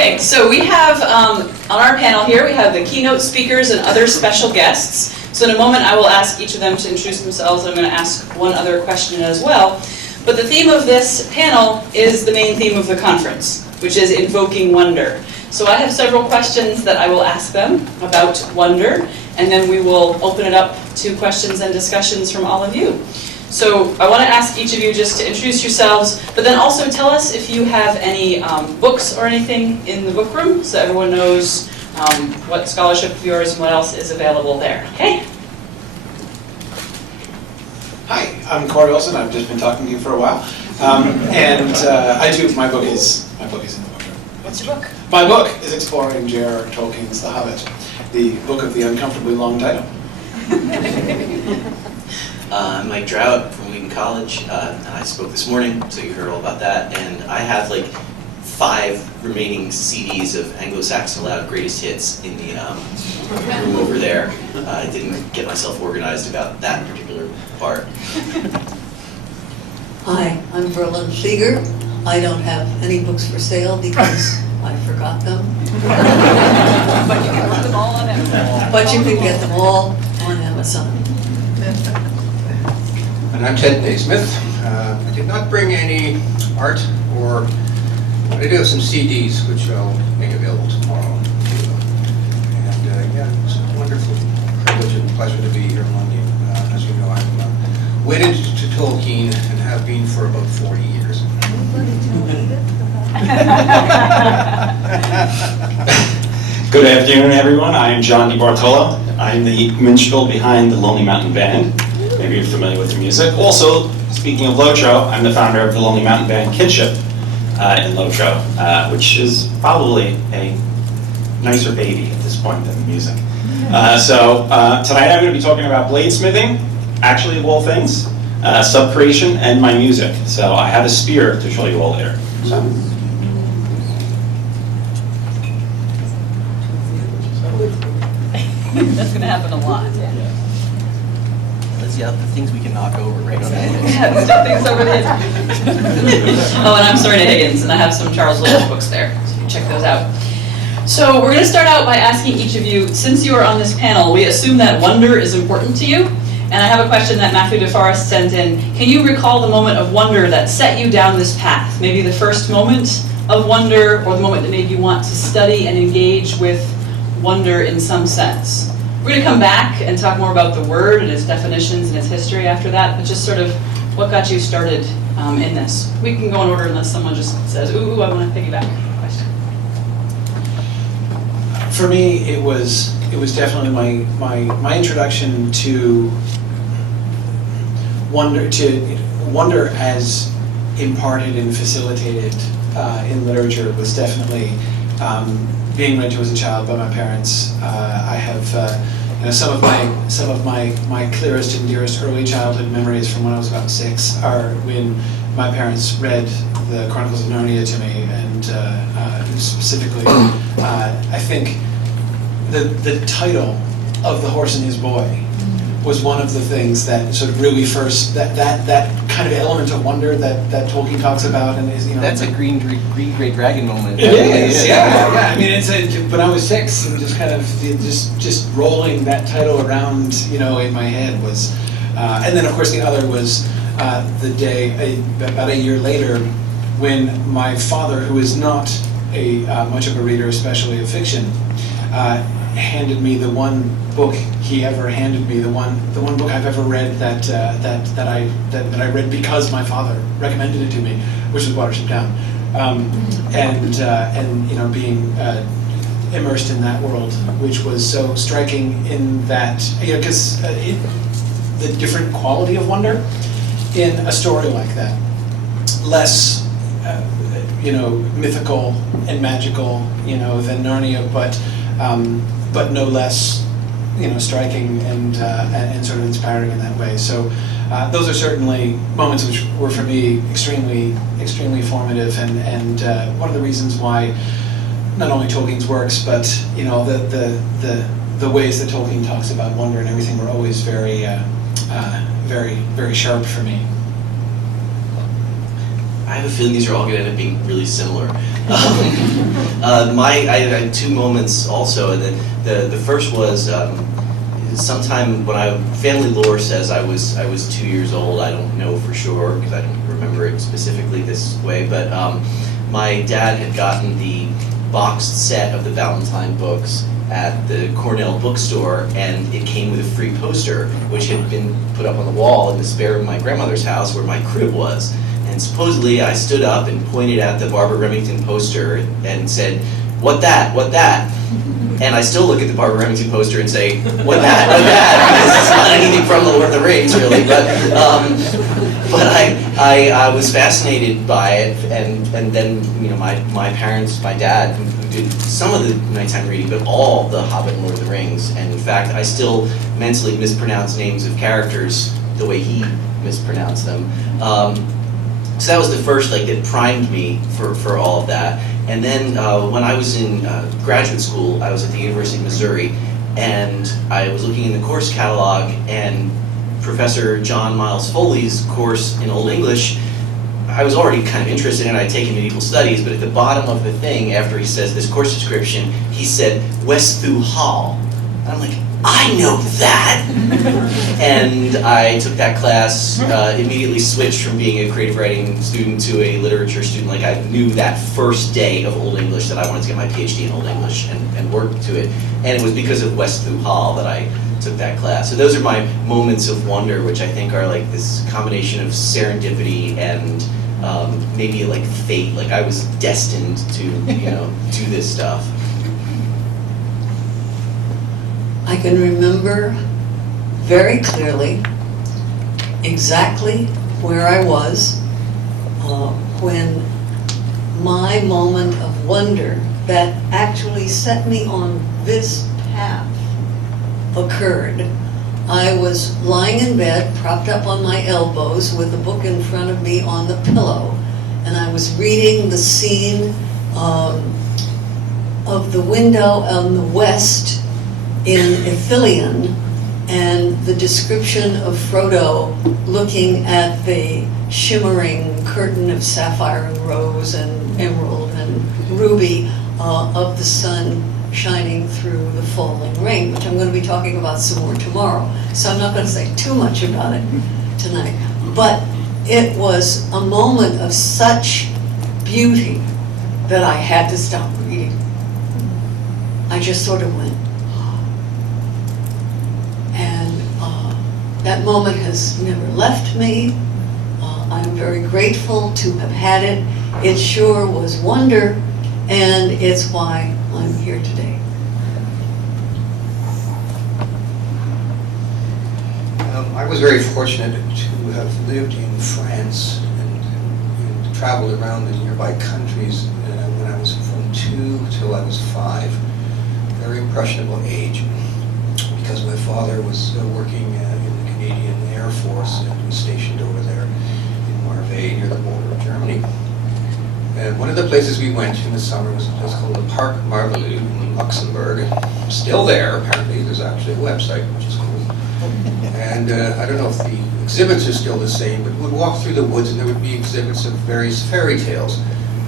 Okay, so we have on our panel here, we have the keynote speakers and other special guests. So in a moment I will ask each of them to introduce themselves, and I'm going to ask one other question as well. But the theme of this panel is the main theme of the conference, which is Invoking Wonder. So I have several questions that I will ask them about wonder, and then we will open it up to questions and discussions from all of you. So I want to ask each of you just to introduce yourselves, but then also tell us if you have any books or anything in the book room, so everyone knows what scholarship of yours and what else is available there. Okay? Hi, I'm Corey Olsen. I've just been talking to you for a while, and my book is in the book room. What's your book? My book is exploring J.R.R. Tolkien's The Hobbit, the book of the uncomfortably long title. I'm Mike Drout from Wheaton College, and I spoke this morning, so you heard all about that. And I have like 5 remaining CDs of Anglo-Saxon Loud Greatest Hits in the room over there. I didn't get myself organized about that particular part. Hi, I'm Verlyn Flieger. I don't have any books for sale because I forgot them. But you can get them all on Amazon. But you can get them all on Amazon. And I'm Nasmith. I did not bring any art, but I do have some CDs which I'll make available tomorrow. And it's a wonderful privilege and pleasure to be here among you. As you know, I'm wedded to Tolkien and have been for about 40 years. Good afternoon, everyone. I am John DiBartolo. I'm the minstrel behind the Lonely Mountain Band. Maybe you're familiar with the music. Also, speaking of Lotro, I'm the founder of the Lonely Mountain Band Kinship in Lotro, which is probably a nicer baby at this point than the music. So tonight I'm going to be talking about bladesmithing, actually of all things, sub-creation, and my music. So I have a spear to show you all later. So. That's going to happen a lot. Yeah, the things we can knock over right on Yeah, things over the edge. Oh, and I'm Serena Higgins, and I have some Charles Lewis books there, so you can check those out. So we're going to start out by asking each of you, since you are on this panel, we assume that wonder is important to you. And I have a question that Matthew DeForest sent in. Can you recall the moment of wonder that set you down this path? Maybe the first moment of wonder, or the moment that made you want to study and engage with wonder in some sense? We're going to come back and talk more about the word and its definitions and its history after that, but just sort of what got you started in this. We can go in order unless someone just says, ooh, I want to piggyback. Question. For me, it was definitely my introduction to wonder as imparted and facilitated in literature was definitely being read to as a child by my parents. I have some of my clearest and dearest early childhood memories from when I was about 6 are when my parents read the Chronicles of Narnia to me, and specifically, I think the title of The Horse and His Boy was one of the things that sort of really first that kind of element of wonder that Tolkien talks about, and is That's a green great dragon moment. It is, yeah. I mean, when I was 6, and just kind of just rolling that title around, in my head was, and then of course the other was the day about a year later when my father, who is not much of a reader, especially of fiction, handed me the one book he ever handed me, the one book I've ever read that I read because my father recommended it to me, which was Watership Down, and being immersed in that world, which was so striking in that, because the different quality of wonder in a story like that, less mythical and magical than Narnia, but no less striking and sort of inspiring in that way. So those are certainly moments which were for me extremely formative, and one of the reasons why not only Tolkien's works, but the ways that Tolkien talks about wonder and everything were always very sharp for me. I have a feeling these are all going to end up being really similar. I had two moments also. The first was sometime when family lore says I was 2 years old. I don't know for sure because I don't remember it specifically this way. But my dad had gotten the boxed set of the Valentine books at the Cornell bookstore, and it came with a free poster, which had been put up on the wall in the spare room of my grandmother's house where my crib was. And supposedly I stood up and pointed at the Barbara Remington poster and said, "What that? What that?" And I still look at the Barbara Remington poster and say, "What that? What that?" Because it's not anything from the Lord of the Rings, really. But I was fascinated by it, and then my parents, my dad, who did some of the nighttime reading, but all the Hobbit and Lord of the Rings. And in fact, I still mentally mispronounce names of characters the way he mispronounced them. So that was the first that primed me for all of that. And then when I was in graduate school, I was at the University of Missouri, and I was looking in the course catalog, and Professor John Miles Foley's course in Old English, I was already kind of interested in it. I'd taken medieval studies, but at the bottom of the thing, after he says this course description, he said Westthoo Hall. And I'm like, I know that! And I took that class, immediately switched from being a creative writing student to a literature student. I knew that first day of Old English that I wanted to get my PhD in Old English and work to it. And it was because of Westthoo Hall that I took that class. So those are my moments of wonder, which I think are this combination of serendipity and maybe fate. I was destined to, do this stuff. I can remember very clearly exactly where I was when my moment of wonder that actually set me on this path occurred. I was lying in bed, propped up on my elbows with a book in front of me on the pillow, and I was reading the scene of the window on the west in Ithilien, and the description of Frodo looking at the shimmering curtain of sapphire and rose and emerald and ruby of the sun shining through the falling rain, which I'm going to be talking about some more tomorrow. So I'm not going to say too much about it tonight. But it was a moment of such beauty that I had to stop reading. I just sort of went, that moment has never left me. I'm very grateful to have had it. It sure was wonder, and it's why I'm here today. I was very fortunate to have lived in France and traveled around the nearby countries when I was from 2 till I was 5. Very impressionable age, because my father was working Canadian Air Force and was stationed over there in Marseille near the border of Germany. And one of the places we went in the summer was a place called the Parc Marvelu in Luxembourg. Still there, apparently. There's actually a website, which is cool. And I don't know if the exhibits are still the same, but we'd walk through the woods and there would be exhibits of various fairy tales.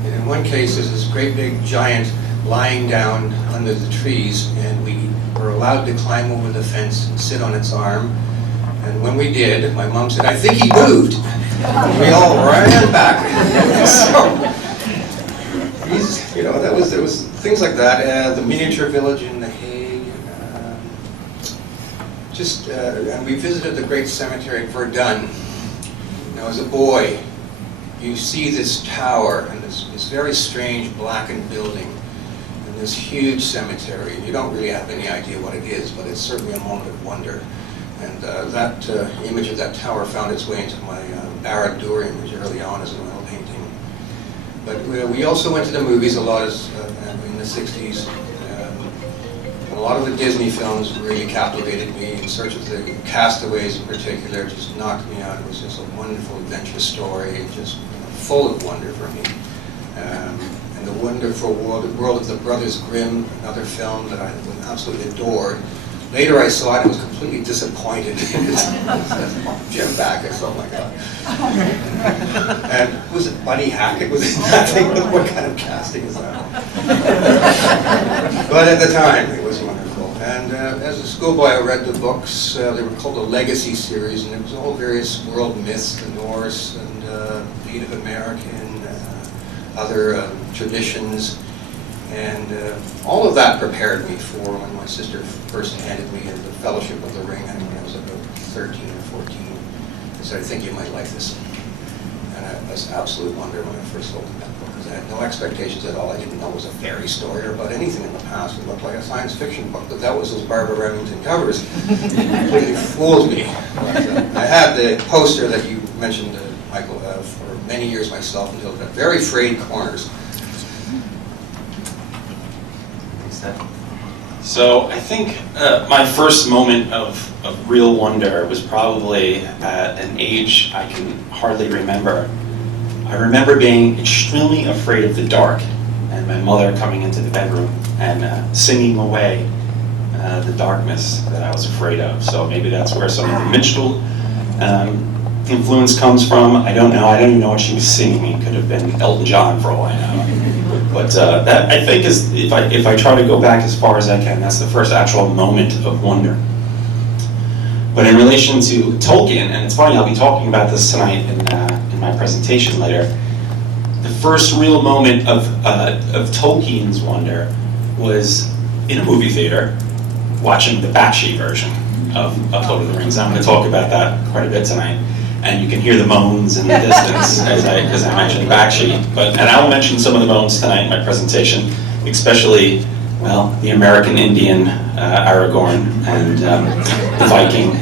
And in one case, there's this great big giant lying down under the trees, and we were allowed to climb over the fence and sit on its arm. And when we did, my mom said, "I think he moved." And we all ran back. So, there was things like that. The miniature village in The Hague. And we visited the great cemetery at Verdun. Now, as a boy, you see this tower and this very strange blackened building and this huge cemetery. You don't really have any idea what it is, but it's certainly a moment of wonder. And that image of that tower found its way into my Barad-dûr image early on as an oil painting. But we also went to the movies a lot in the 60s. A lot of the Disney films really captivated me. In Search of the Castaways in particular just knocked me out. It was just a wonderful adventure story, just full of wonder for me. And the wonderful world of the Brothers Grimm, another film that I absolutely adored. Later I saw it and was completely disappointed. Jim Backus, oh my God. And was it Buddy Hackett? Was it nothing? What kind of casting is that? But at the time, it was wonderful. And as a schoolboy, I read the books. They were called the Legacy series, and it was all various world myths, the Norse and Native American, other traditions. And all of that prepared me for when my sister first handed me the Fellowship of the Ring, and when I was about 13 or 14. I said, I think you might like this. And it was an absolute wonder when I first opened that book, because I had no expectations at all. I didn't know it was a fairy story or about anything in the past. It looked like a science fiction book, but that was those Barbara Remington covers. Completely fooled me. But, I had the poster that you mentioned, Michael, for many years myself, until it got very frayed corners. So I think my first moment of real wonder was probably at an age I can hardly remember. I remember being extremely afraid of the dark, and my mother coming into the bedroom and singing away the darkness that I was afraid of. So maybe that's where some of the minstrel influence comes from. I don't know. I don't even know what she was singing. It could have been Elton John for all I know. But that, I think, is, if I try to go back as far as I can, that's the first actual moment of wonder. But in relation to Tolkien, and it's funny, I'll be talking about this tonight in my presentation later, the first real moment of Tolkien's wonder was in a movie theater, watching the Bakshi version of Lord of the Rings. I'm going to talk about that quite a bit tonight. And you can hear the moans in the distance as I mentioned Bakshi. And I'll mention some of the moans tonight in my presentation, especially, well, the American Indian Aragorn and the Viking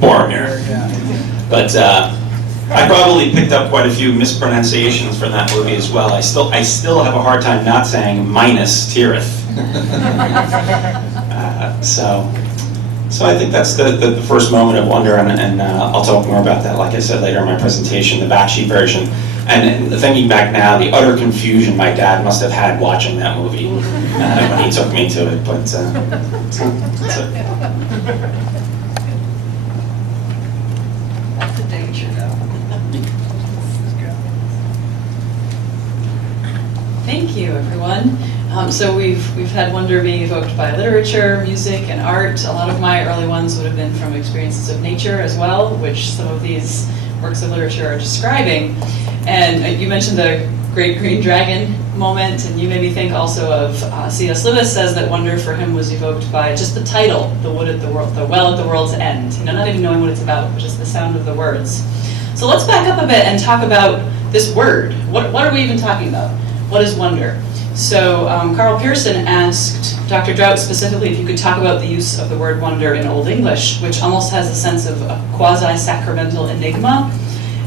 Boromir. But I probably picked up quite a few mispronunciations from that movie as well. I still have a hard time not saying minus Tirith. So I think that's the first moment of wonder, and I'll talk more about that, like I said, later in my presentation, the Bakshi version. And thinking back now, the utter confusion my dad must have had watching that movie when he took me to it, but that's it. That's a danger, though. Thank you, everyone. So we've had wonder being evoked by literature, music, and art. A lot of my early ones would have been from experiences of nature as well, which some of these works of literature are describing. And you mentioned the Great Green Dragon moment, and you made me think also of C.S. Lewis says that wonder for him was evoked by just the title, The Well at the World's End. Not even knowing what it's about, but just the sound of the words. So let's back up a bit and talk about this word. What are we even talking about? What is wonder? So Carl Pearson asked Dr. Drout specifically if you could talk about the use of the word wonder in Old English, which almost has a sense of a quasi-sacramental enigma.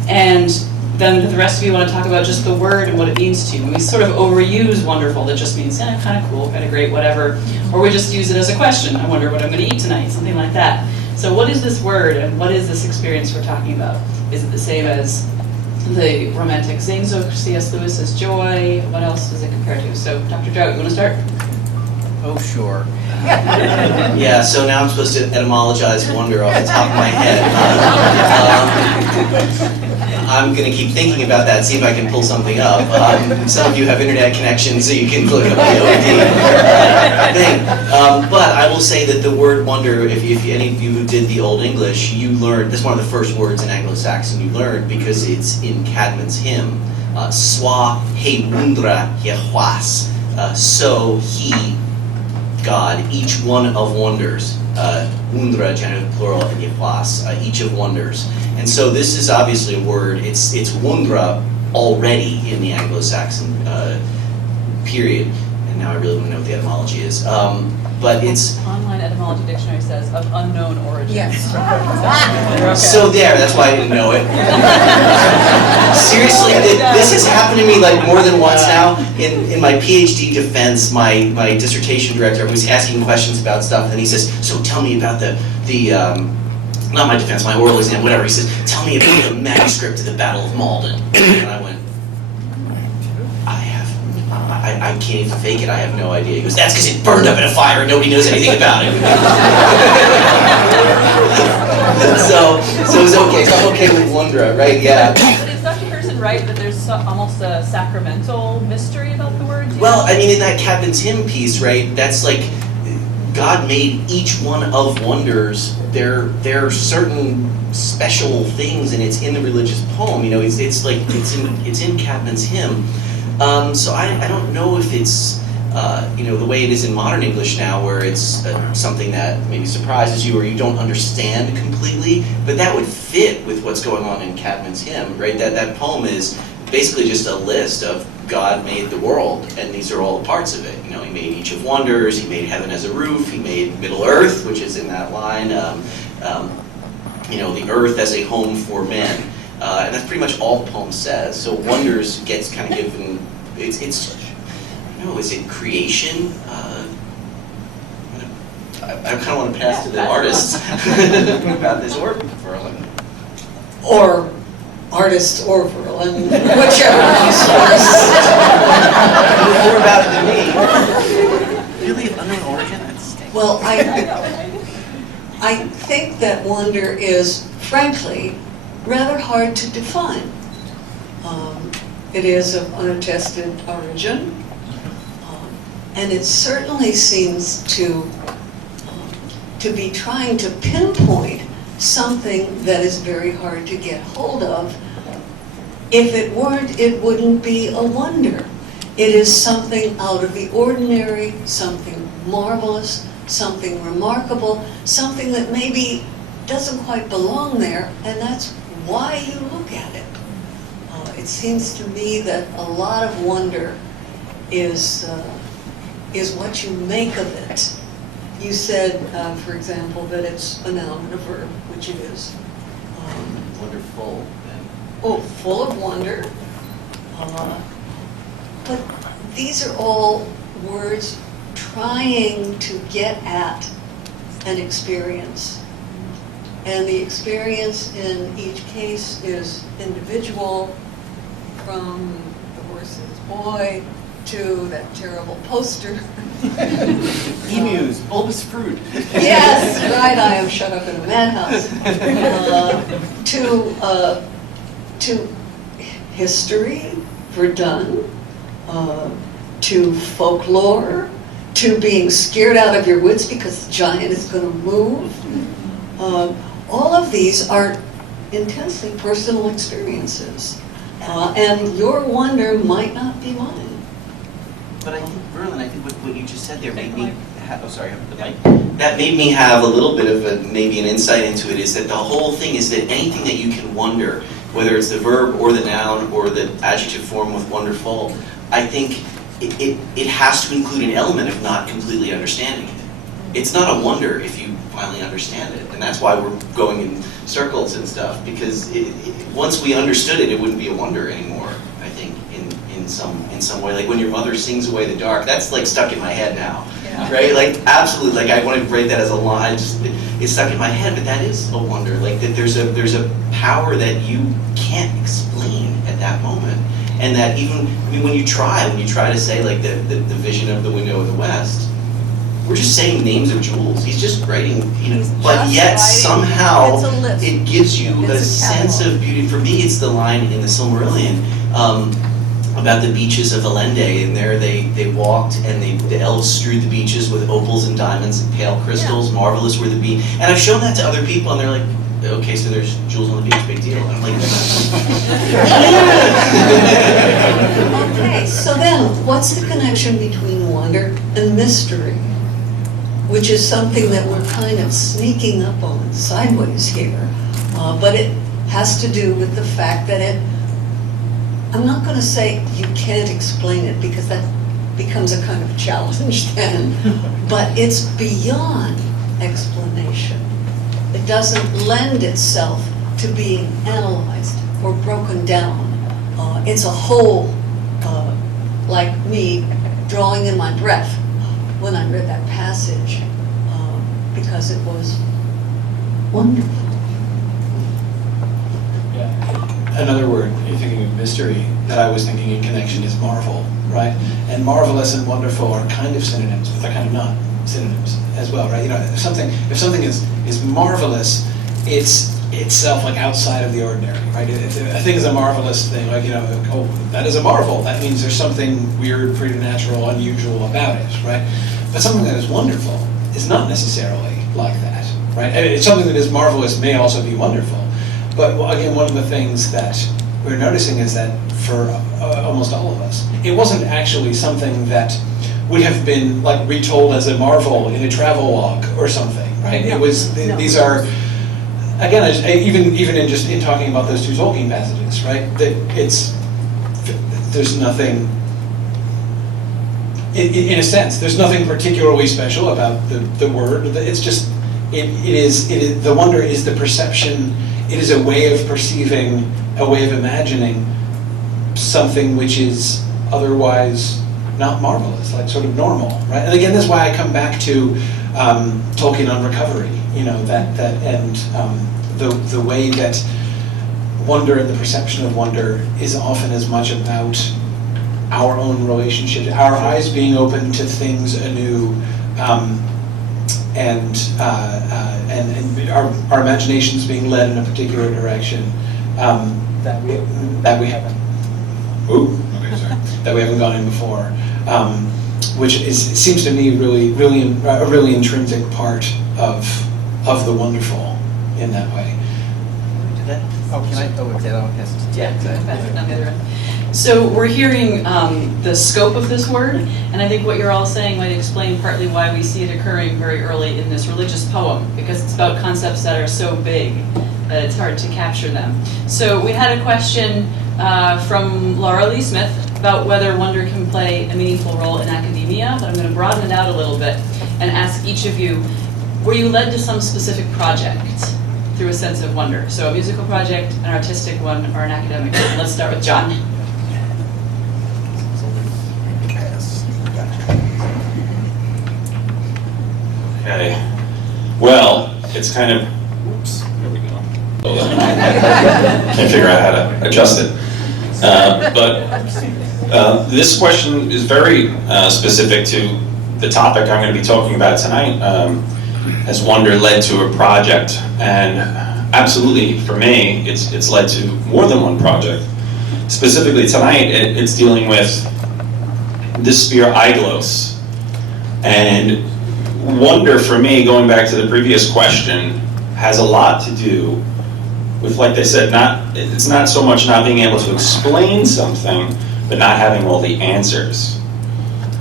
And then the rest of you want to talk about just the word and what it means to you. And we sort of overuse wonderful, that just means kind of cool, kind of great, whatever. Or we just use it as a question. I wonder what I'm going to eat tonight, something like that. So what is this word and what is this experience we're talking about? Is it the same as the romantic Sehnsucht, C.S. Lewis's joy? What else does it compare to? So, Dr. Drout, you want to start? Oh, sure. Yeah, so now I'm supposed to etymologize wonder off the top of my head. I'm going to keep thinking about that, see if I can pull something up. Some of you have internet connections, so you can look up the OD thing. But I will say that the word wonder, if any of you who did the Old English, you learned, this is one of the first words in Anglo-Saxon you learned because it's in Cadman's hymn. Swa he wundra Yehuas. So he, God, each one of wonders. Wundra, genitive plural, and Yehuas, each of wonders. And so this is obviously a word, it's wundra already in the Anglo-Saxon period. And now I really want to know what the etymology is. But it's... Online etymology dictionary says of unknown origin. Yes. Okay. So there, that's why I didn't know it. Seriously, this has happened to me like more than once now. In my PhD defense, my dissertation director was asking questions about stuff, and he says, so tell me about the not my defense, my oral exam, whatever. He says, tell me about the manuscript of the Battle of Malden. And I went, I can't even fake it, I have no idea. He goes, that's because it burned up in a fire and nobody knows anything about it. so it's okay, so I'm okay with wonder, right? Yeah. But is Dr. Pearson right that there's almost a sacramental mystery about the word? Well, I mean, in that Captain's Hymn piece, right, that's like, God made each one of wonders. There are certain special things, and it's in the religious poem. You know, it's in Captain's Hymn. So I don't know if it's the way it is in modern English now, where it's something that maybe surprises you or you don't understand completely. But that would fit with what's going on in Captain's Hymn, right? That poem is basically just a list of God made the world, and these are all the parts of it. You know, He made each of wonders. He made heaven as a roof. He made Middle Earth, which is in that line. The earth as a home for men, and that's pretty much all the poem says. So wonders gets kind of given. Is it creation? I kind of want to pass to the artists about this, or Verlyn. Or artist or Verlyn, whichever comes first. You know more about it than me. Really, of unknown origin? Well, I think that wonder is, frankly, rather hard to define. It is of unattested origin, and it certainly seems to be trying to pinpoint something that is very hard to get hold of. If it weren't, it wouldn't be a wonder. It is something out of the ordinary, something marvelous, something remarkable, something that maybe doesn't quite belong there, and that's why you look at it. It seems to me that a lot of wonder is what you make of it. You said, for example, that it's a noun and a verb, which it is. Wonderful. Full of wonder. But these are all words trying to get at an experience. And the experience in each case is individual, from the horse's boy to that terrible poster. Emus, bulbous fruit. Yes, right, I am shut up in a madhouse. To history, Verdun, to folklore, to being scared out of your wits because the giant is going to move. All of these are intensely personal experiences. And your wonder might not be mine. But I think, Verlyn, what you just said there made me have, the mic. That made me have a little bit of maybe an insight into it, is that the whole thing is that anything that you can wonder, whether it's the verb or the noun or the adjective form with wonderful, I think it has to include an element of not completely understanding it. It's not a wonder if you finally understand it, and that's why we're going in circles and stuff, because once we understood it, it wouldn't be a wonder anymore, I think, in some way. Like when your mother sings away the dark, that's like stuck in my head now, right? Like absolutely, like I want to write that as a line, it's stuck in my head, but that is a wonder, like that there's a power that you can't explain at that moment. And that even, I mean, when you try to say like the vision of the window of the west, we're just saying names of jewels. He's just writing, but yet somehow it gives you a sense of beauty. For me, it's the line in the Silmarillion about the beaches of Elende, and there they walked, and the elves strewed the beaches with opals and diamonds and pale crystals. Marvelous were the beach. And I've shown that to other people, and they're like, okay, so there's jewels on the beach, big deal. And I'm like, okay, so then what's the connection between wonder and mystery? Which is something that we're kind of sneaking up on sideways here. But it has to do with the fact that I'm not going to say you can't explain it, because that becomes a kind of challenge then, but it's beyond explanation. It doesn't lend itself to being analyzed or broken down. It's a whole, like me drawing in my breath when I read that passage, because it was wonderful. Yeah. another word, you're thinking of mystery, that I was thinking in connection is marvel, right? And marvelous and wonderful are kind of synonyms, but they're kind of not synonyms as well, right? You know, if something is marvelous, it's itself like outside of the ordinary, right? If a thing is a marvelous thing, like, you know, oh, that is a marvel. That means there's something weird, preternatural, unusual about it, right? But something that is wonderful is not necessarily like that, right? I mean, it's something that is marvelous may also be wonderful. But again, one of the things that we're noticing is that for almost all of us, it wasn't actually something that would have been like retold as a marvel in a travel log or something, right? No, It was, no. these are, again, even in just in talking about those two Tolkien passages, right? That there's nothing, in a sense, there's nothing particularly special about the word. It's just, it is, the wonder is the perception. It is a way of perceiving, a way of imagining something which is otherwise not marvelous, like sort of normal, right? And again, that's why I come back to Tolkien on recovery, you know, that and the way that wonder and the perception of wonder is often as much about our own relationship, our eyes being open to things anew, and our imaginations being led in a particular direction that we haven't. Ooh, okay, sorry. That we haven't gone in before, which seems to me really a really intrinsic part of the wonderful in that way. Oh, can I? Oh, okay, that has to. Yeah, pass it down the other end. So we're hearing the scope of this word, and I think what you're all saying might explain partly why we see it occurring very early in this religious poem, because it's about concepts that are so big that it's hard to capture them. So we had a question from Laura Leesmith about whether wonder can play a meaningful role in academia, but I'm going to broaden it out a little bit and ask each of you, were you led to some specific project through a sense of wonder? So a musical project, an artistic one, or an academic one? Let's start with John. Okay. Well, it's kind of, oops, there we go. Can't figure out how to adjust it. But this question is very specific to the topic I'm going to be talking about tonight. Has wonder led to a project? And absolutely, for me, it's led to more than one project. Specifically tonight, it's dealing with this spear Aiglos. And wonder for me, going back to the previous question, has a lot to do with, like they said, it's not so much not being able to explain something, but not having all the answers.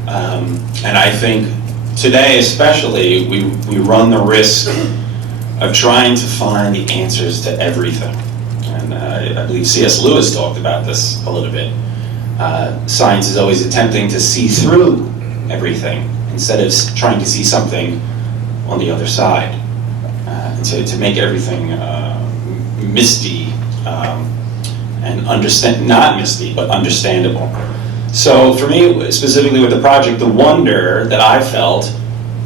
And I think today especially, we run the risk of trying to find the answers to everything. And I believe C.S. Lewis talked about this a little bit. Science is always attempting to see through everything instead of trying to see something on the other side, to make everything misty and not misty, but understandable. So for me, specifically with the project, the wonder that I felt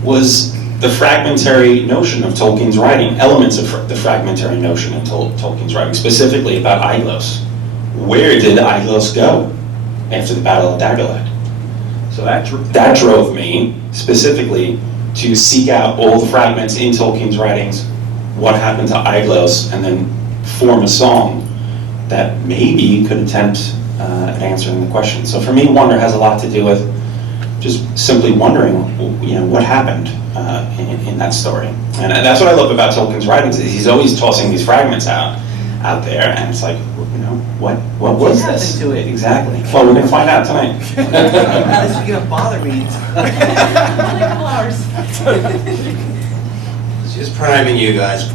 was the fragmentary notion of Tolkien's writing, elements of the fragmentary notion of Tolkien's writing, specifically about Aiglos. Where did Aiglos go after the Battle of Dagorlad? So that drove me specifically to seek out all the fragments in Tolkien's writings, what happened to Aiglos, and then form a song that maybe could attempt at answering the question. So for me, wonder has a lot to do with just simply wondering, what happened in that story. And that's what I love about Tolkien's writings, is he's always tossing these fragments out there, and it's like, what was this? To it? Exactly. Well, we're going to find out tonight. This is gonna bother me. Only a couple hours. It's just priming you guys.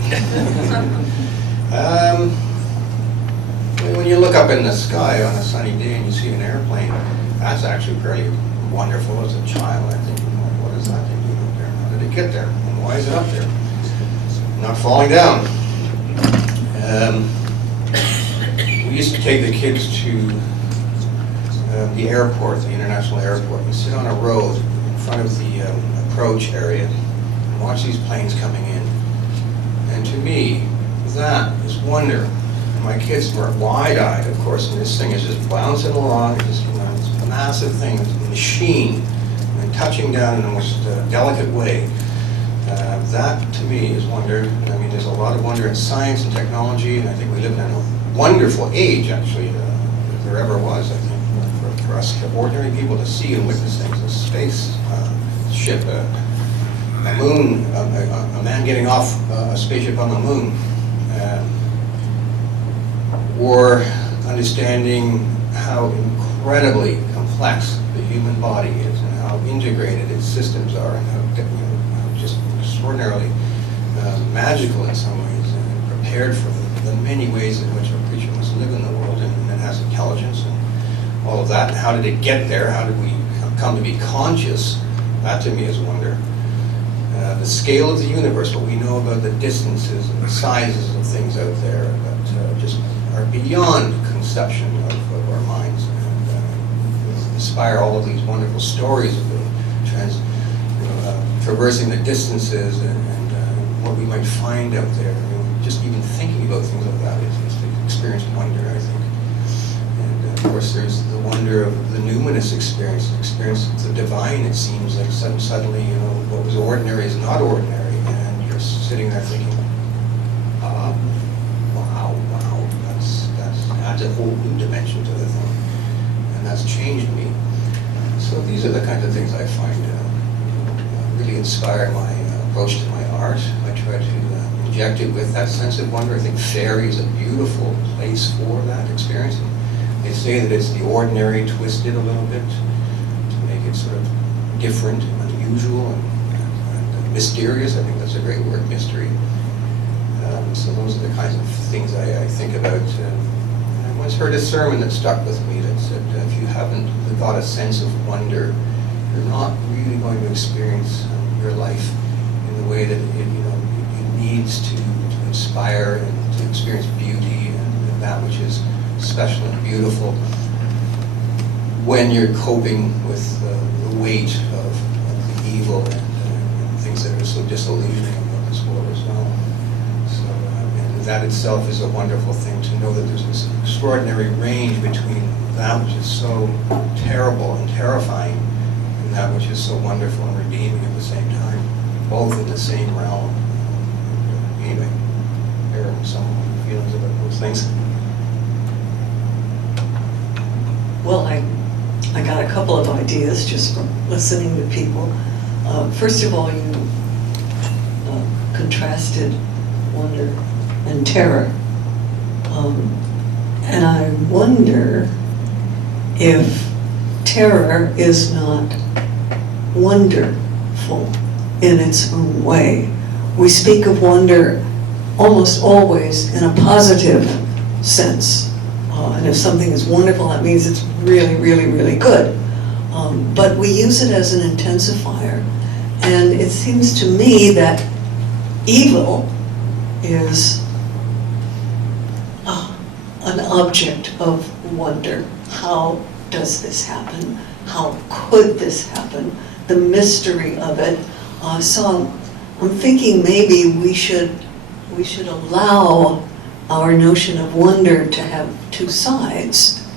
When you look up in the sky on a sunny day and you see an airplane, that's actually pretty wonderful as a child. I think, what is that thing doing up there? How did it get there? And why is it up there? Not falling down. We used to take the kids to the airport, the international airport. We sit on a road in front of the approach area and watch these planes coming in. And to me, that is wonder. my kids were wide-eyed, of course, and this thing is just bouncing along, it's just, it's a massive thing, it's a machine, and touching down in the most delicate way. That, to me, is wonder. I mean, there's a lot of wonder in science and technology, and I think we live in a wonderful age, actually, if there ever was, I think, for us ordinary people to see and witness things. A space ship, a moon, a man getting off a spaceship on the moon, or understanding how incredibly complex the human body is and how integrated its systems are and how just extraordinarily magical in some ways and prepared for the many ways in which a creature must live in the world and has intelligence and all of that. And how did it get there? How did we come to be conscious? That to me is wonder. The scale of the universe, what we know about the distances and the sizes of things out there that just are beyond conception of our minds, and inspire all of these wonderful stories of traversing the distances and what we might find out there. Just even thinking about things like that is to experience wonder, I think. And of course, there's the wonder of the numinous experience of the divine. It seems like suddenly, what was ordinary is not ordinary, and you're sitting there thinking, wow, that's a whole new dimension to the thing, and that's changed me. So these are the kinds of things I find really inspire my approach to my art. I try to inject it with that sense of wonder. I think fairy is a beautiful place for that experience. They say that it's the ordinary twisted a little bit to make it sort of different and unusual and mysterious. I think that's a great word, mystery. So those are the kinds of things I think about. I once heard a sermon that stuck with me that said, if you haven't got a sense of wonder, you're not really going to experience your life in the way that it needs to inspire and to experience beauty and that which is special and beautiful when you're coping with the weight of the evil and things that are so disillusioning about this world as well. So and that itself is a wonderful thing, to know that there's this extraordinary range between that which is so terrible and terrifying and that which is so wonderful and redeeming at the same time, both in the same realm. Anyway, there are some feelings about those things. Well, I got a couple of ideas just from listening to people. First of all, you contrasted wonder and terror. And I wonder if terror is not wonderful in its own way. We speak of wonder almost always in a positive sense. And if something is wonderful, that means it's really, really, really good. But we use it as an intensifier. And it seems to me that evil is an object of wonder. How does this happen? How could this happen? The mystery of it. So I'm thinking maybe we should allow our notion of wonder to have two sides,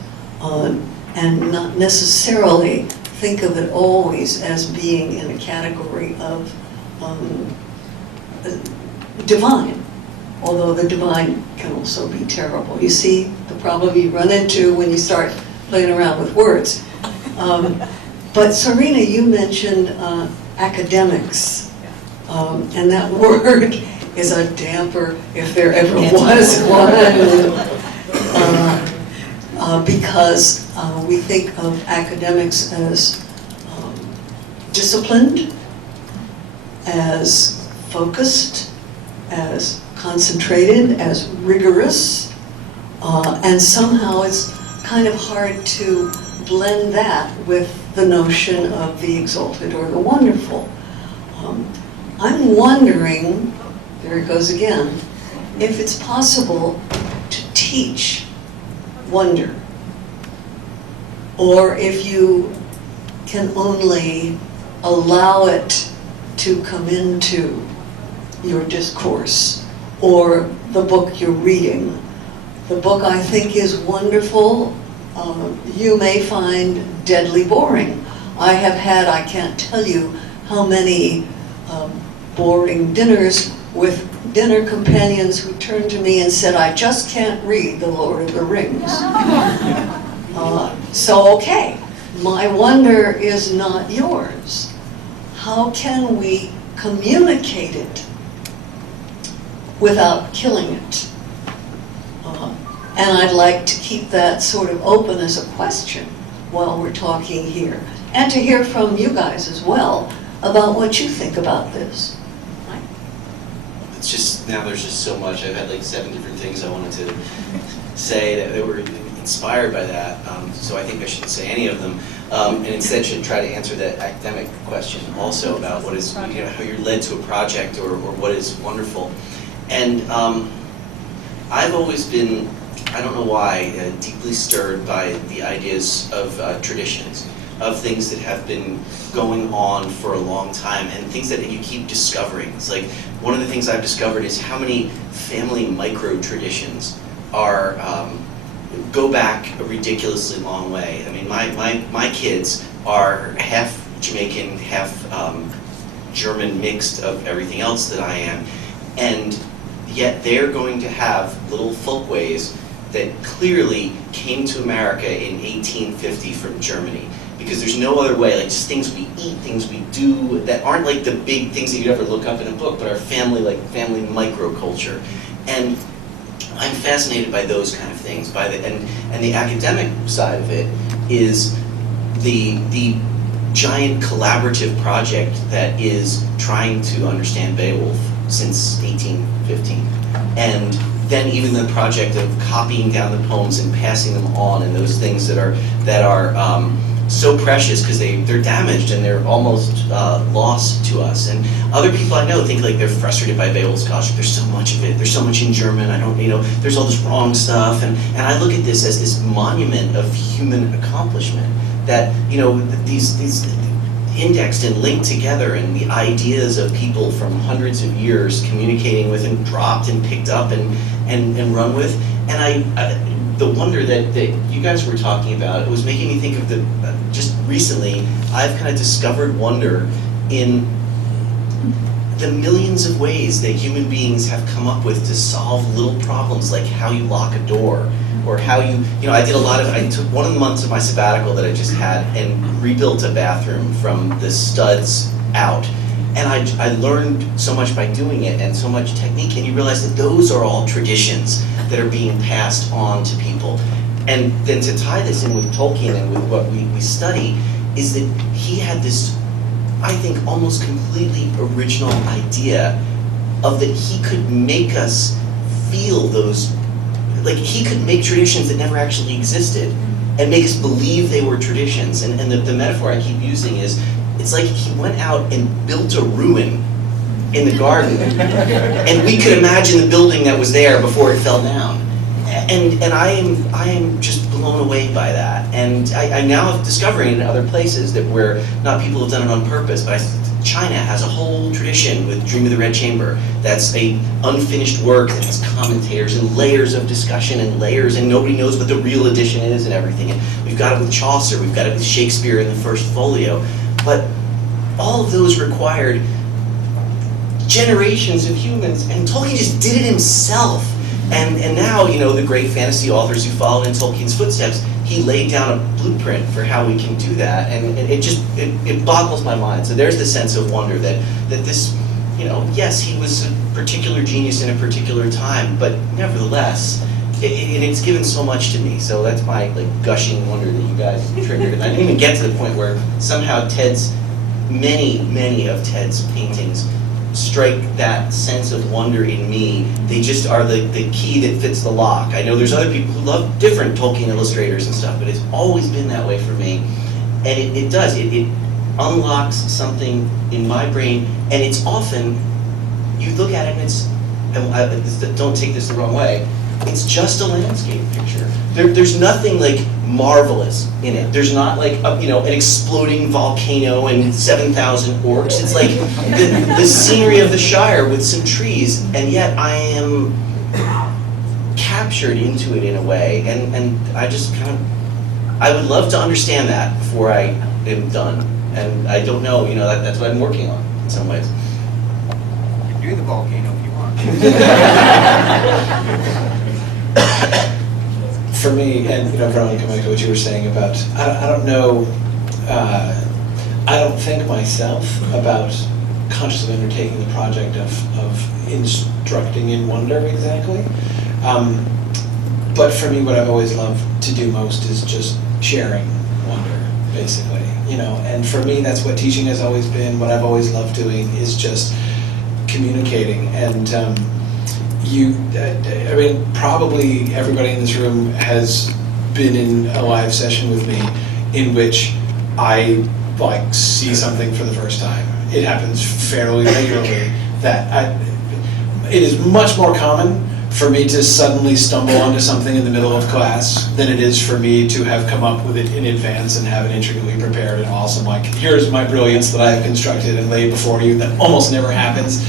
and not necessarily think of it always as being in a category of divine, although the divine can also be terrible. You see the problem you run into when you start playing around with words. But Serena, you mentioned academics, and that word is a damper, if there ever was one, because we think of academics as disciplined, as focused, as concentrated, as rigorous, and somehow it's kind of hard to blend that with the notion of the exalted or the wonderful. I'm wondering, there it goes again, if it's possible to teach wonder, or if you can only allow it to come into your discourse or the book you're reading. The book, I think, is wonderful. You may find deadly boring. I have had, I can't tell you how many boring dinners with dinner companions who turned to me and said, I just can't read The Lord of the Rings. So, okay, my wonder is not yours. How can we communicate it without killing it? And I'd like to keep that sort of open as a question while we're talking here. And to hear from you guys as well about what you think about this. It's just, now there's just so much. I've had like 7 different things I wanted to say that were inspired by that. So I think I shouldn't say any of them. And instead should try to answer that academic question also about what is, how you're led to a project or what is wonderful. And I've always been, I don't know why, deeply stirred by the ideas of traditions, of things that have been going on for a long time and things that you keep discovering. It's like, one of the things I've discovered is how many family micro-traditions are, go back a ridiculously long way. I mean, my kids are half Jamaican, half German mixed of everything else that I am, and yet they're going to have little folkways that clearly came to America in 1850 from Germany. Because there's no other way, like just things we eat, things we do that aren't like the big things that you'd ever look up in a book, but are family, like family microculture. And I'm fascinated by those kind of things. And the academic side of it is the giant collaborative project that is trying to understand Beowulf since 1815. And then even the project of copying down the poems and passing them on, and those things that are so precious because they're damaged and they're almost lost to us. And other people I know think like they're frustrated by Beowulf's scholarship. There's so much of it. There's so much in German. I don't, there's all this wrong stuff. And I look at this as this monument of human accomplishment that, these indexed and linked together, and the ideas of people from hundreds of years communicating with and dropped and picked up and run with. And the wonder that you guys were talking about, it was making me think of just recently, I've kind of discovered wonder in the millions of ways that human beings have come up with to solve little problems, like how you lock a door, or how I took 1 month of my sabbatical that I just had and rebuilt a bathroom from the studs out. And I learned so much by doing it, and so much technique, and you realize that those are all traditions that are being passed on to people. And then to tie this in with Tolkien and with what we study, is that he had this, I think, almost completely original idea of that he could make us feel those, like he could make traditions that never actually existed and make us believe they were traditions. And the metaphor I keep using is, it's like he went out and built a ruin in the garden, and we could imagine the building that was there before it fell down. And I am just blown away by that. And I now am discovering in other places that where not people have done it on purpose, but China has a whole tradition with Dream of the Red Chamber. That's a unfinished work that has commentators and layers of discussion and layers, and nobody knows what the real edition is and everything. And we've got it with Chaucer, we've got it with Shakespeare in the first folio. But all of those required generations of humans, and Tolkien just did it himself. And now, the great fantasy authors who followed in Tolkien's footsteps, he laid down a blueprint for how we can do that, and it boggles my mind. So there's the sense of wonder that this, yes, he was a particular genius in a particular time, but nevertheless, it's given so much to me. So that's my gushing wonder that you guys triggered. And I didn't even get to the point where somehow many of Ted's paintings strike that sense of wonder in me. They just are the key that fits the lock. I know there's other people who love different Tolkien illustrators and stuff, but it's always been that way for me. And it does. It unlocks something in my brain, and it's often, you look at it and it's, don't take this the wrong way, it's just a landscape picture. There's nothing marvelous in it. There's not an exploding volcano and 7,000 orcs. It's like the scenery of the Shire with some trees, and yet I am captured into it in a way, and I just kind of, I would love to understand that before I am done, and I don't know, that's what I'm working on in some ways. You can do the volcano if you want. For me, and Verlyn, coming to what you were saying about, I don't know, I don't think myself about consciously undertaking the project of instructing in wonder exactly. But for me, what I've always loved to do most is just sharing wonder, basically. And for me, that's what teaching has always been. What I've always loved doing is just communicating. And I mean, probably everybody in this room has been in a live session with me in which I see something for the first time. It happens fairly regularly that it is much more common for me to suddenly stumble onto something in the middle of class than it is for me to have come up with it in advance and have it intricately prepared and awesome, here's my brilliance that I have constructed and laid before you. That almost never happens.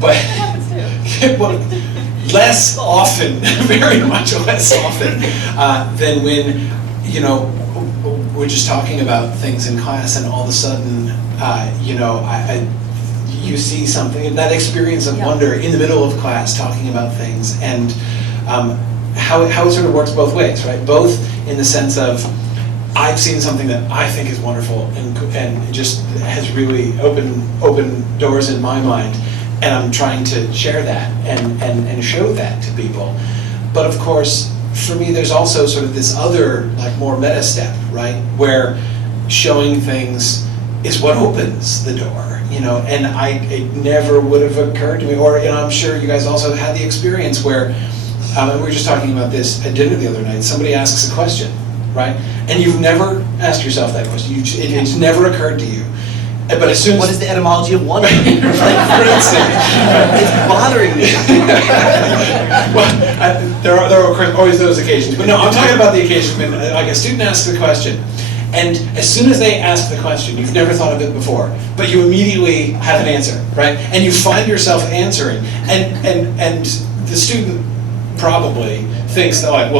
But well, less often, very much less often, than when, we're just talking about things in class and all of a sudden, you see something, that experience of wonder in the middle of class talking about things, and how it sort of works both ways, right? Both in the sense of, I've seen something that I think is wonderful and just has really opened doors in my mind, and I'm trying to share that and show that to people. But of course, for me, there's also sort of this other, more meta step, right? Where showing things is what opens the door, and it never would have occurred to me, or I'm sure you guys also had the experience where, and we were just talking about this at dinner the other night, somebody asks a question, right? And you've never asked yourself that question, it's never occurred to you. But as soon as... What is the etymology of wonder? For instance. It's bothering me. Well, there are always those occasions. But no, I'm talking about the occasion when a student asks a question, and as soon as they ask the question, you've never thought of it before, but you immediately have an answer, right? And you find yourself answering, and the student probably thinks that,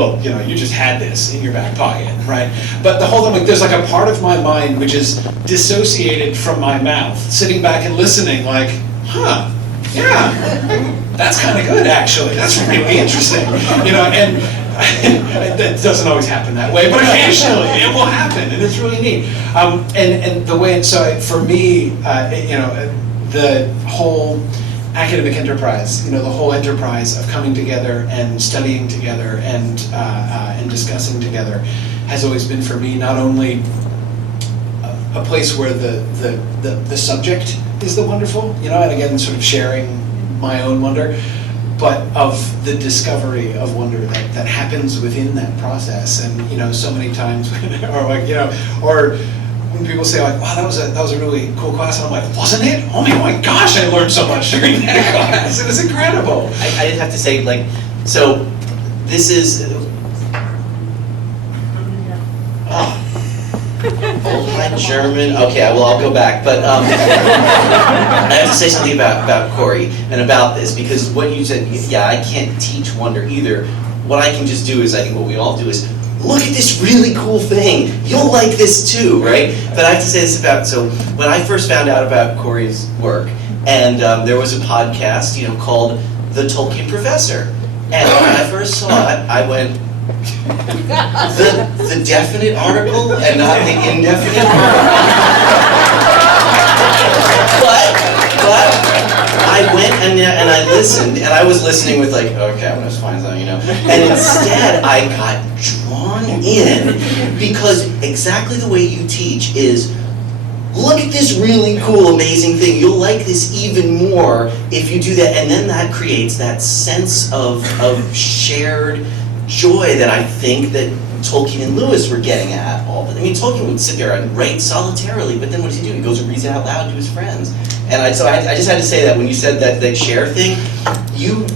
you just had this in your back pocket, right? But the whole time, there's a part of my mind which is dissociated from my mouth, sitting back and listening, yeah, that's kind of good, actually. That's really interesting, and that doesn't always happen that way, but occasionally it will happen, and it's really neat. And the way, so for me, the whole academic enterprise, the whole enterprise of coming together and studying together and discussing together has always been for me not only a place where the subject is the wonderful, and again sort of sharing my own wonder, but of the discovery of wonder that happens within that process. And so many times, or when people say wow, that was a really cool class, and I'm like, wasn't it? Oh my gosh, I learned so much during that class. It was incredible. I did have to say, so this is old high German. Okay, I'll go back, but I have to say something about Corey and about this, because what you said, I can't teach wonder either. What I can just do is, I think what we all do is, look at this really cool thing. You'll like this too, right? But I have to say this so when I first found out about Corey's work, and there was a podcast, called The Tolkien Professor. And when I first saw it, I went, the definite article and not the indefinite article. But I went and I listened, and I was listening with okay, I'm gonna find something, And instead, I got drawn in, because exactly the way you teach is, look at this really cool, amazing thing. You'll like this even more if you do that. And then that creates that sense of shared joy that I think that Tolkien and Lewis were getting at. Tolkien would sit there and write solitarily, but then what does he do? He goes and reads it out loud to his friends. And I just had to say that when you said that share thing, you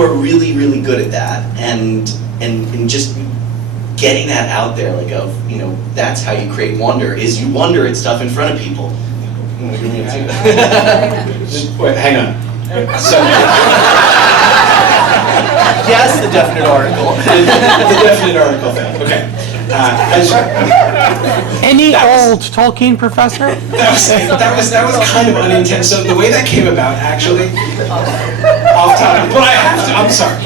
are really, really good at that, and just getting that out there, that's how you create wonder, is you wonder at stuff in front of people. Just wait, hang on. So, Yes, the definite article. The definite article thing, okay. Any old Tolkien professor? That was kind of unintended. So the way that came about, actually, off topic, but I have to. I'm sorry.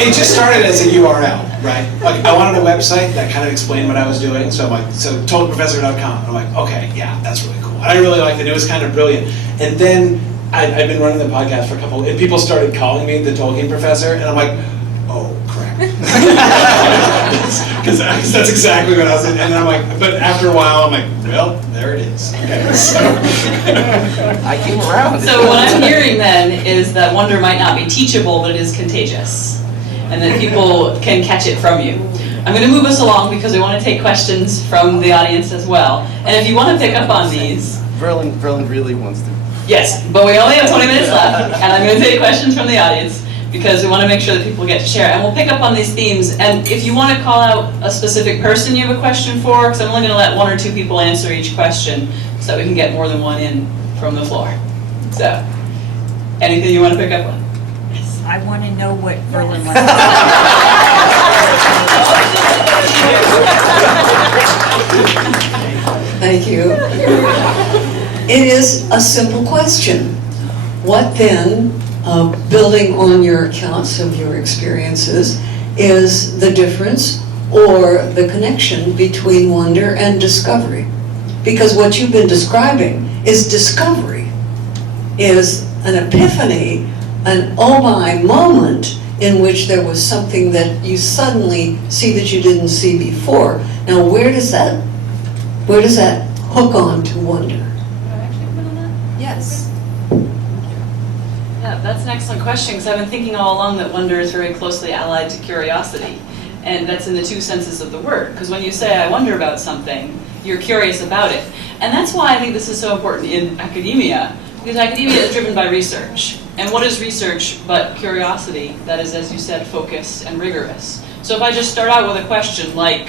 It just started as a URL, right? Like I wanted a website that kind of explained what I was doing. So I'm like, so TolkienProfessor.com. And I'm like, okay, yeah, that's really cool. And I really liked it. It was kind of brilliant. And then I've been running the podcast for a couple, and people started calling me the Tolkien Professor, and I'm like, oh crap. Because that's exactly what I was, and then I'm like, but after a while, I'm like, well, there it is. Okay, so. I came around. So what I'm hearing then is that wonder might not be teachable, but it is contagious, and that people can catch it from you. I'm going to move us along because we want to take questions from the audience as well. And if you want to pick up on these. Verlyn really wants to. Yes, but we only have 20 minutes left, and I'm going to take questions from the audience because we want to make sure that people get to share. And we'll pick up on these themes. And if you want to call out a specific person you have a question for, because I'm only going to let 1 or 2 people answer each question so that we can get more than one in from the floor. So, anything you want to pick up on? Yes, I want to know what Verlyn wants. Thank you. It is a simple question. What then, building on your accounts of your experiences, is the difference or the connection between wonder and discovery? Because what you've been describing is discovery, is an epiphany, an oh my moment in which there was something that you suddenly see that you didn't see before. Now where does that hook on to wonder? Yes. Yeah, that's an excellent question, because I've been thinking all along that wonder is very closely allied to curiosity. And that's in the 2 senses of the word. Because when you say, I wonder about something, you're curious about it. And that's why I think this is so important in academia, because academia is driven by research. And what is research but curiosity that is, as you said, focused and rigorous? So if I just start out with a question like,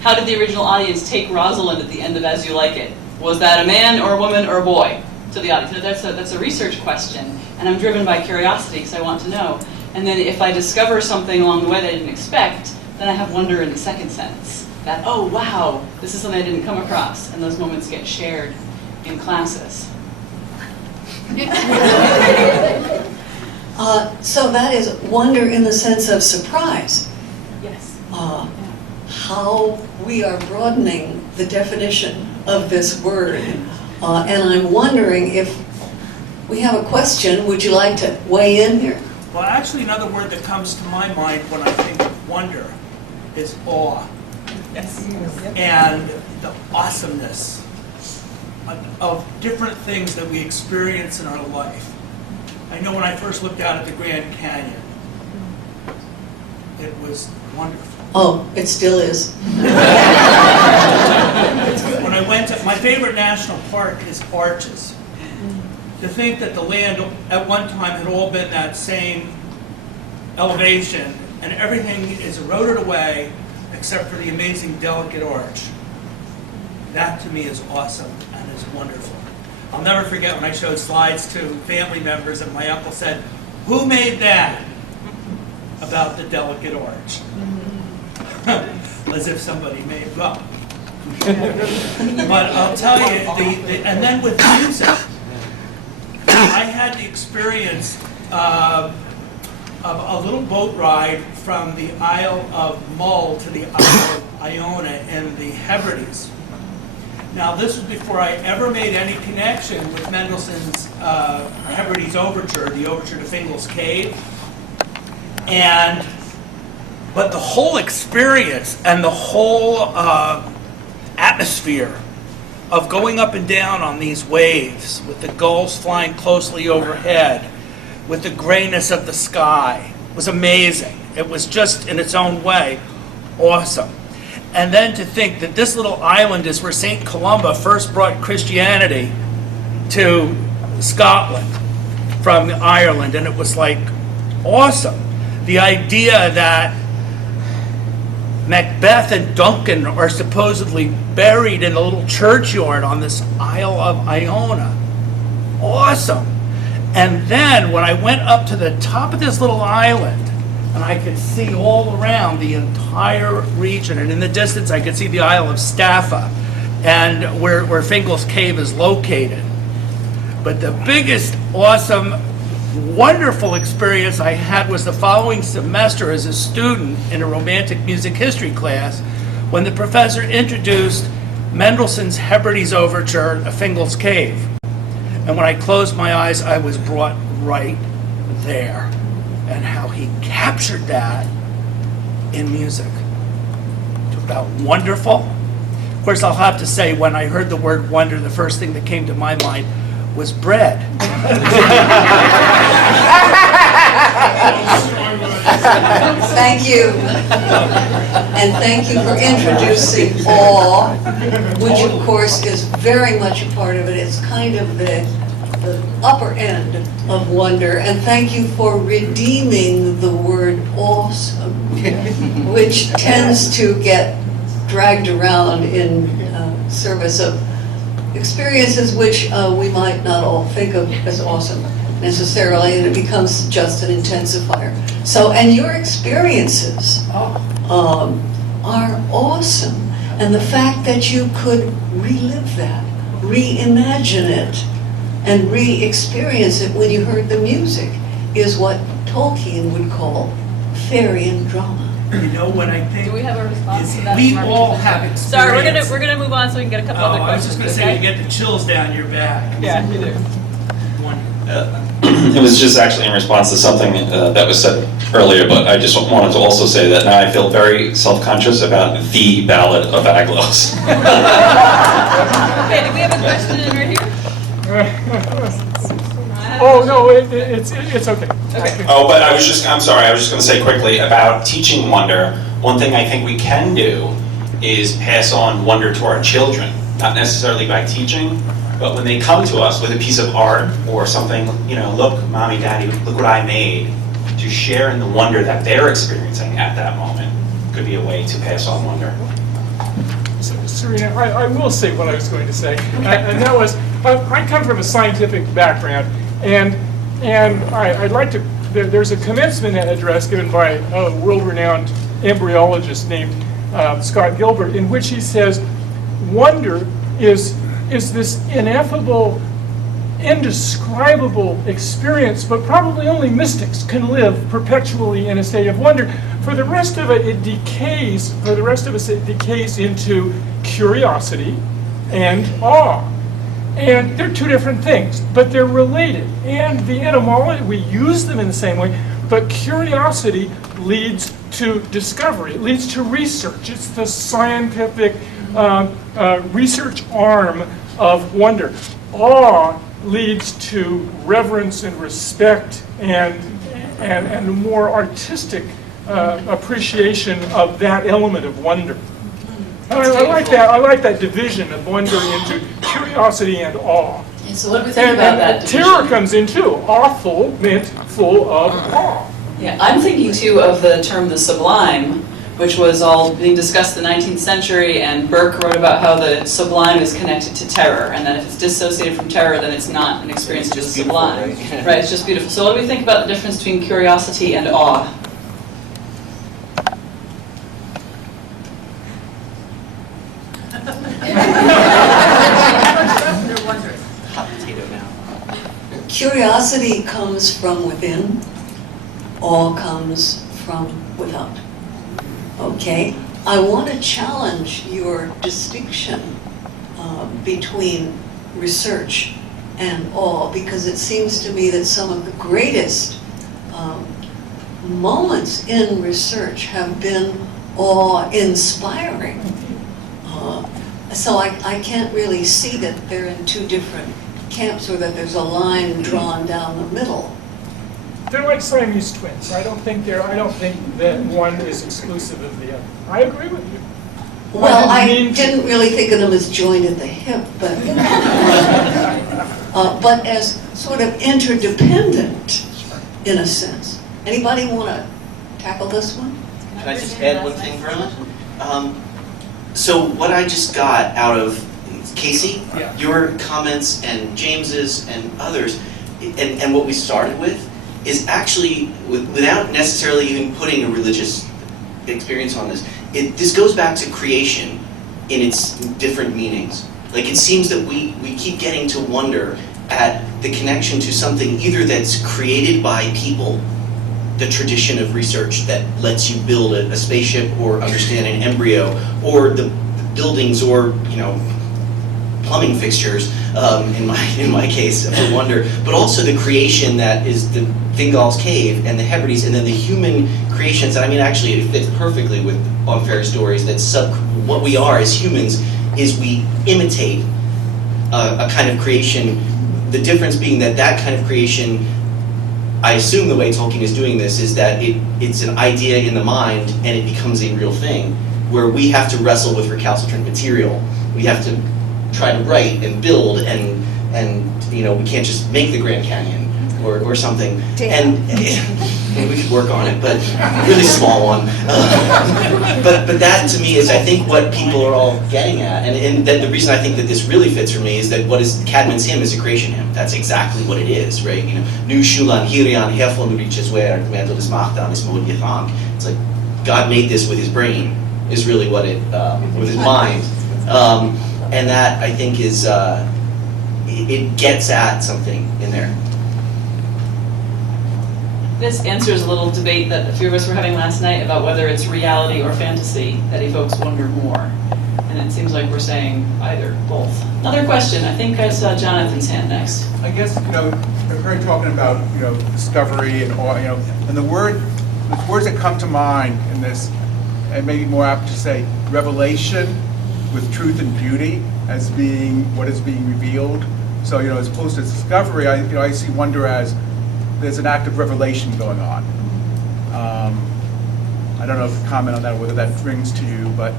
how did the original audience take Rosalind at the end of As You Like It? Was that a man or a woman or a boy? To the audience. That's a research question, and I'm driven by curiosity because I want to know. And then if I discover something along the way that I didn't expect, then I have wonder in the second sense. That, oh wow, this is something I didn't come across, and those moments get shared in classes. So that is wonder in the sense of surprise. Yes. How we are broadening the definition of this word. And I'm wondering if we have a question, would you like to weigh in here? Well, actually, another word that comes to my mind when I think of wonder is awe. Yes. And the awesomeness of different things that we experience in our life. I know when I first looked out at the Grand Canyon, it was wonderful. Oh, it still is. When I went to, my favorite national park is Arches. To think that the land at one time had all been that same elevation and everything is eroded away except for the amazing delicate arch. That to me is awesome and is wonderful. I'll never forget when I showed slides to family members and my uncle said, "Who made that?" About the delicate arch. As if somebody made it up. But I'll tell you, and then with music, I had the experience of a little boat ride from the Isle of Mull to the Isle of Iona in the Hebrides. Now, this was before I ever made any connection with Mendelssohn's Hebrides Overture, the Overture to Fingal's Cave. But the whole experience and the whole atmosphere of going up and down on these waves with the gulls flying closely overhead, with the grayness of the sky, was amazing. It was just, in its own way, awesome. And then to think that this little island is where St. Columba first brought Christianity to Scotland from Ireland, and it was like awesome. The idea that Macbeth and Duncan are supposedly buried in a little churchyard on this Isle of Iona. Awesome. And then when I went up to the top of this little island, and I could see all around the entire region, and in the distance I could see the Isle of Staffa, and where Fingal's Cave is located. But the biggest, awesome, wonderful experience I had was the following semester as a student in a romantic music history class, when the professor introduced Mendelssohn's Hebrides Overture, A Fingal's Cave. And when I closed my eyes, I was brought right there. And how he captured that in music. Talk about wonderful. Of course, I'll have to say, when I heard the word wonder, the first thing that came to my mind was bread. Thank you. And thank you for introducing awe, which of course is very much a part of it. It's kind of the upper end of wonder. And thank you for redeeming the word awesome, which tends to get dragged around in service of experiences which we might not all think of as awesome necessarily, and it becomes just an intensifier. So, and your experiences are awesome. And the fact that you could relive that, reimagine it, and re-experience it when you heard the music is what Tolkien would call Fairy drama. You know what I think? Do we have a response to that? We from our all participants? have experience. Sorry, we're gonna move on so we can get a couple other I was just questions. gonna say, okay? you get the chills down your back. Yeah, you do. One. It was just actually in response to something that was said earlier, but I just wanted to also say that now I feel very self-conscious about the Ballad of Aglos. Okay, do we have a question in right here? Oh, no, it's okay. Okay. Oh, but I'm sorry, I was just going to say quickly about teaching wonder. One thing I think we can do is pass on wonder to our children, not necessarily by teaching, but when they come to us with a piece of art or something, look, mommy, daddy, look what I made, to share in the wonder that they're experiencing at that moment could be a way to pass on wonder. Serena, I will say what I was going to say, and that was, I come from a scientific background, and I'd like to, there's a commencement address given by a world-renowned embryologist named Scott Gilbert, in which he says, wonder is this ineffable, indescribable experience, but probably only mystics can live perpetually in a state of wonder. For the rest of it decays, it decays into curiosity and awe. And they're two different things, but they're related. And the etymology, we use them in the same way, but curiosity leads to discovery, it leads to research. It's the scientific research arm of wonder. Awe leads to reverence and respect and more artistic appreciation of that element of wonder. I like that division of wonder into curiosity and awe. Yeah, so what do we think about that division? Terror comes in too. Awful meant full of awe. Yeah, I'm thinking too of the term the sublime, which was all being discussed in the 19th century, and Burke wrote about how the sublime is connected to terror, and that if it's dissociated from terror, then it's not an experience of the sublime. Right, it's just beautiful. So what do we think about the difference between curiosity and awe? Hot potato now. Curiosity comes from within, awe comes from without. Okay? I want to challenge your distinction between research and awe, because it seems to me that some of the greatest moments in research have been awe-inspiring. So I can't really see that they're in two different camps, or that there's a line drawn down the middle. They're like Siamese twins. I don't think that one is exclusive of the other. I agree with you. Well, I didn't really think of them as joined at the hip, but as sort of interdependent, in a sense. Anybody want to tackle this one? Can I just add one thing, Verlyn? So what I just got out of Casey, Yeah. your comments and James's and others, and what we started with is actually, without necessarily even putting a religious experience on this, this goes back to creation in its different meanings. Like, it seems that we keep getting to wonder at the connection to something either that's created by people, the tradition of research that lets you build a spaceship or understand an embryo, or the buildings or, plumbing fixtures, in my case, for wonder, but also the creation that is the Fingal's Cave and the Hebrides, and then the human creations. And I mean, actually, it fits perfectly with On Fair Stories. That what we are as humans is we imitate a kind of creation. The difference being that kind of creation, I assume the way Tolkien is doing this is that it's an idea in the mind and it becomes a real thing, where we have to wrestle with recalcitrant material. We have to try to write and build and we can't just make the Grand Canyon or something. And maybe we should work on it, but a really small one. But that to me is, I think, what people are all getting at. And that the reason I think that this really fits for me is that what is Cadman's hymn is a creation hymn. That's exactly what it is, right? Nu shulan hirian hefon reaches where mantle is machtan is mod yithang. It's like God made this with his brain, is really what it, with his mind. And that, I think, is, it gets at something in there. This answers a little debate that a few of us were having last night about whether it's reality or fantasy that evokes wonder more. And it seems like we're saying either, both. Another question, I think I saw Jonathan's hand next. I guess, I've heard talking about, discovery and all, and the words that come to mind in this, and maybe more apt to say, revelation with truth and beauty as being what is being revealed. So, as opposed to discovery, I see wonder as there's an act of revelation going on. I don't know if you comment on that, whether that rings to you, but.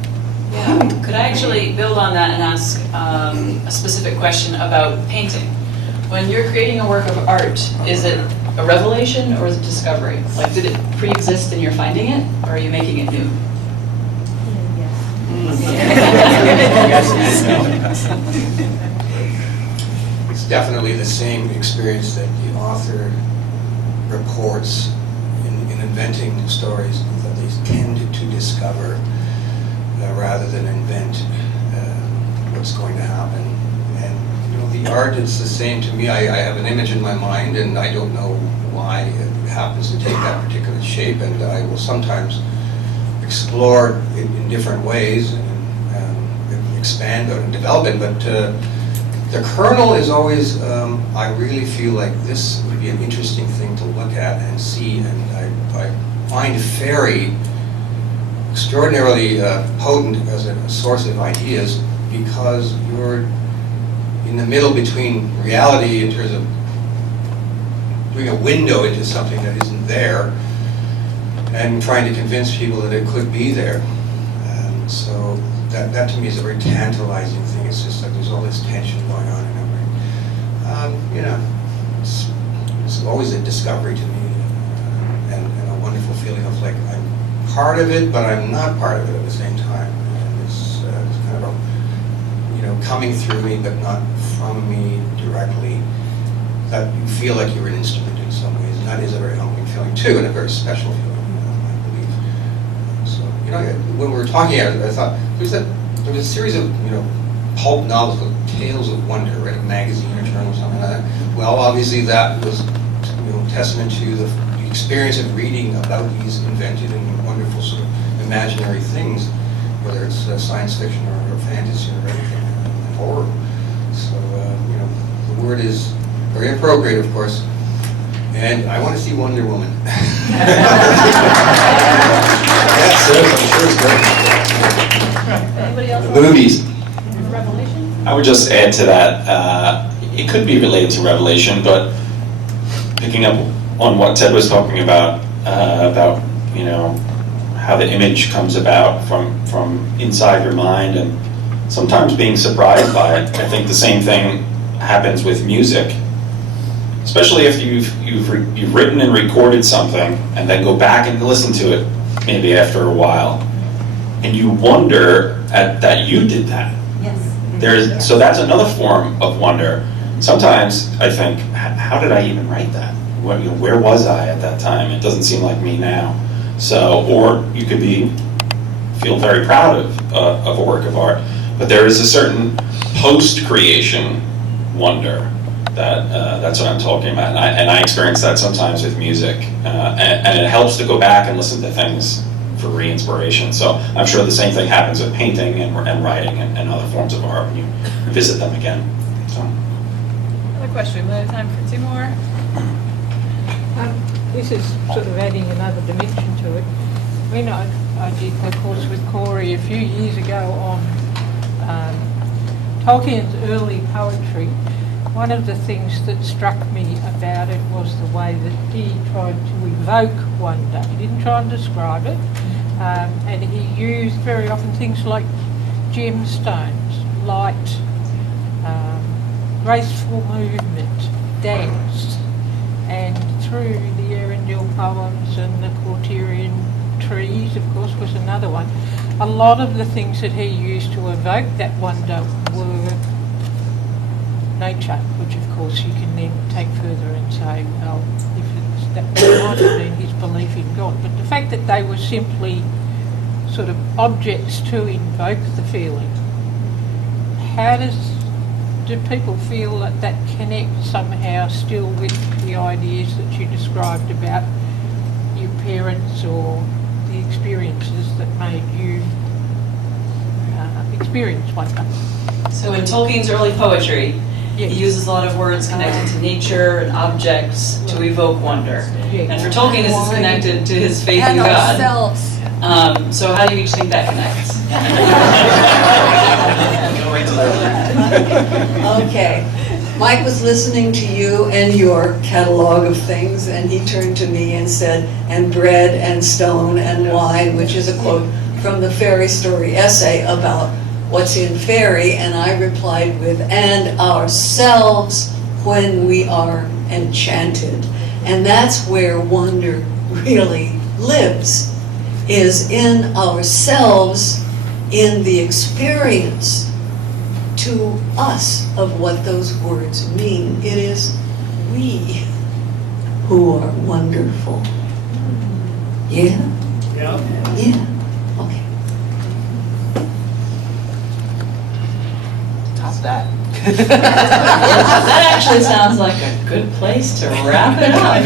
Yeah, could I actually build on that and ask a specific question about painting? When you're creating a work of art, is it a revelation or is it discovery? Like, did it pre-exist and you're finding it, or are you making it new? It's definitely the same experience that the author reports in inventing stories, that they tend to discover rather than invent what's going to happen. And the art is the same to me. I have an image in my mind and I don't know why it happens to take that particular shape, and I will sometimes explore it in different ways and expand or develop it, but the kernel is always, I really feel like this would be an interesting thing to look at and see, and I find fairy extraordinarily potent as a source of ideas, because you're in the middle between reality in terms of doing a window into something that isn't there and trying to convince people that it could be there. And so that to me is a very tantalizing thing. It's just like there's all this tension going on in everything. It's always a discovery to me, and a wonderful feeling of like I'm part of it, but I'm not part of it at the same time. And it's kind of a, coming through me, but not from me directly. That you feel like you're an instrument in some ways, and that is a very humbling feeling too, and a very special feeling, I believe. So, when we were talking, I thought there was a series of, pulp novels called Tales of Wonder, right? A magazine or journal or something like that. Well, obviously that was, testament to the experience of reading about these invented and wonderful sort of imaginary things, whether it's science fiction or fantasy or anything, and horror. So, the word is very appropriate, of course. And I want to see Wonder Woman. Yes, I'm sure it's great. Anybody else? Movies. Revelation? I would just add to that, it could be related to revelation, but picking up on what Ted was talking about how the image comes about from inside your mind, and sometimes being surprised by it. I think the same thing happens with music, especially if you've written and recorded something and then go back and listen to it maybe after a while, and you wonder that you did that. Yes. So that's another form of wonder. sometimes I think, how did I even write that? Where was I at that time? It doesn't seem like me now. So, or you could feel very proud of a work of art, but there is a certain post-creation wonder that's what I'm talking about, and I experience that sometimes with music, and it helps to go back and listen to things for re-inspiration. So I'm sure the same thing happens with painting and writing and other forms of art when you visit them again. So. Another question. We have time for 2 more. This is sort of adding another dimension to it. When I did the course with Corey a few years ago on Tolkien's early poetry, one of the things that struck me about it was the way that he tried to evoke wonder. He didn't try and describe it, and he used very often things like gemstones, light, graceful movement, dance, and through the Arundel poems and the Cortarian trees, of course, was another one. A lot of the things that he used to evoke that wonder were nature, which of course you can then take further and say, well, if it's that might have been his belief in God. But the fact that they were simply sort of objects to invoke the feeling, do people feel that that connects somehow still with the ideas that you described about your parents or the experiences that made you experience wonder? So in Tolkien's early poetry, Yes. he uses a lot of words connected to nature and objects to evoke wonder. Yeah. And for Tolkien, this is connected to his faith in And God. ourselves. So how do you each think that connects? Okay. Mike was listening to you and your catalog of things, and he turned to me and said, and bread and stone and wine, which is a quote from the fairy story essay about what's in fairy, and I replied with, and ourselves when we are enchanted. And that's where wonder really lives, is in ourselves, in the experience to us of what those words mean. It is we who are wonderful. Yeah? Yeah. Yeah. Okay. Top that. That actually sounds like a good place to wrap it up.